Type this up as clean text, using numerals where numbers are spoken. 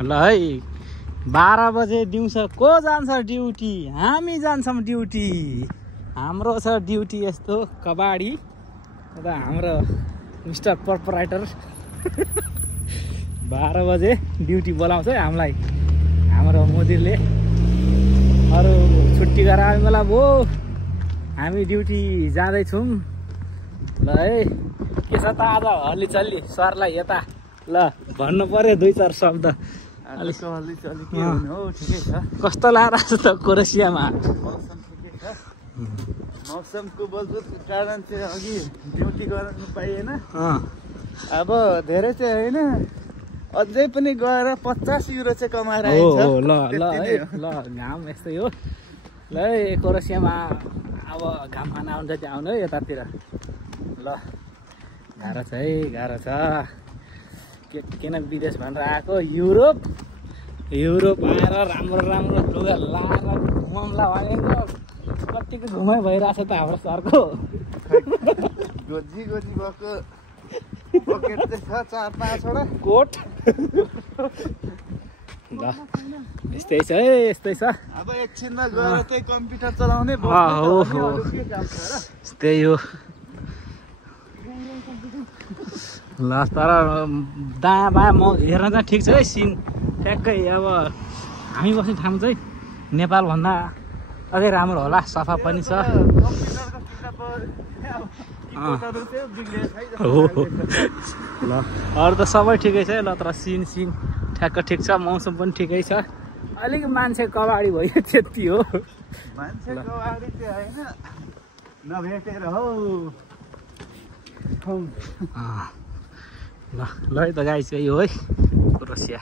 ल है 12 बजे दिउँसो को जान्छ ड्युटी? हामी जान्छौँ ड्युटी। हाम्रो छ ड्युटी यस्तो कबाडी। र हाम्रो मिस्टर प्रोपराइटर 12 बजे ड्युटी बोलाउँछ है हामीलाई हाम्रो मोदीले। अरू छुट्टी गरायो बेला भो हामी ड्युटी जाँदैछौँ। ल है के छ त आज हल्ली चल्ली सरलाई यता ल भन्नु पर्यो 2-4 शब्द। कस्तो लागिरहेको छ त कोरेसियामा? मौसमको बलबुत कारण चाहिँ अघि ड्युटी गर्नु पाइएन। अब धेरै चाहिँ होइन, अझै पनि गएर 50 युरो चाहिँ कमाएर आइन्छ। ल ल है ल घाम यस्तै हो। ल है कोरेसियामा अब घाम खान आउँछ त्यहाँ आउनु है यतातिर। ल गाह्रो छ है, गाह्रो छ। किन विदेश भनेर आएको? युरोप आएर राम्रो राम्रो लुगा लाएर घुमाउँला भनेको कतिको घुमाइ भइरहेछ त हाम्रो सरको। गोजी भएको पकेट चाहिँ छ 4-5 वटा कोट। ल यस्तै छ है, यस्तै छ। अब एकछिनमा गएर चाहिँ कम्प्युटर चलाउने त्यही हो। ल तर दायाँ बायाँ म हेर्न चाहिँ ठिक छ है सिन ठ्याक्कै। अब हामी बस्ने ठाउँ चाहिँ नेपालभन्दा अझै राम्रो होला, सफा पनि छ। ल अरू त सबै ठिकै छ। ल तर सिन ठ्याक्क ठिक छ, मौसम पनि ठिकै छ। अलिक मान्छे कबाडी भयो त्यति हो। मान्छे कबाडी चाहिँ होइन, नभेटेर हौ। ल है त गाइस, यो है कोरेसिया।